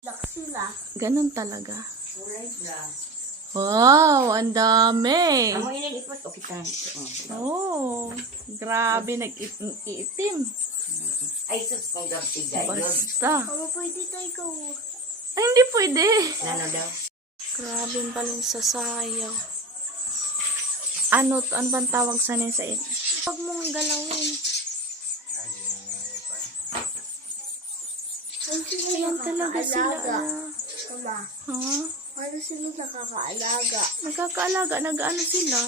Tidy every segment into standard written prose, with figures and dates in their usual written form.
Sila. Ganun talaga. Kulay lang. Wow, ang dami. Amo yun ipot. O kita. Oh, grabe, nag-iitim. Ay, sus, kung gabti gayon. Basta. Ako pwede tayo ikaw. Ay, hindi pwede. Ano daw? Grabe pa rin sa sayaw. Ano bang tawag sa nesa? Huwag mong galawin. Ayan talaga sila. Mama, Ha? paano sila nakakaalaga? Nagkakaalaga, nag-ano sila?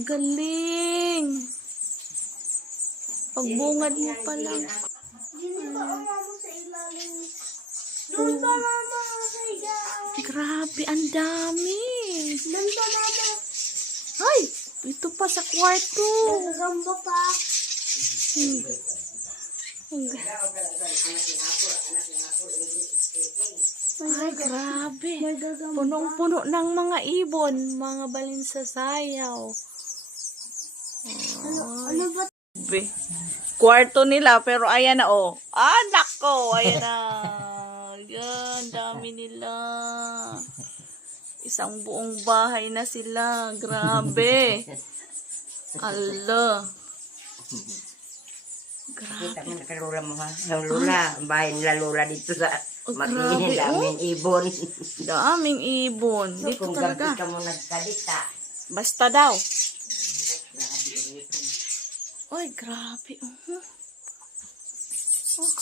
Galing. Pagbungad mo pa lang. Hindi ba ang mama sa ilalim? Doon ba mama sa higaan? Grabe, ang dami. Doon ba mama? Ay, ito pa sa kwarto. Nagagamba pa. Ay, grabe. Nagagamba. Punong-puno ng mga ibon, mga balin sa sayaw. Ano ba? Be. Kwarto nila, pero ayan na, oh. Ah, nako, ayan na. Yan, dami nila. Isang buong bahay na sila. Grabe. Allah. Kita mo nakalula mo ha. Ang lula. Ang bahay nila lula dito sa Oh, Makingin. grabe, Daming ibon. Daming ibon. Dito Kung gabti talaga. ka mo nagkadita. Basta daw. Grabe ito. Ay, grabe. Oh,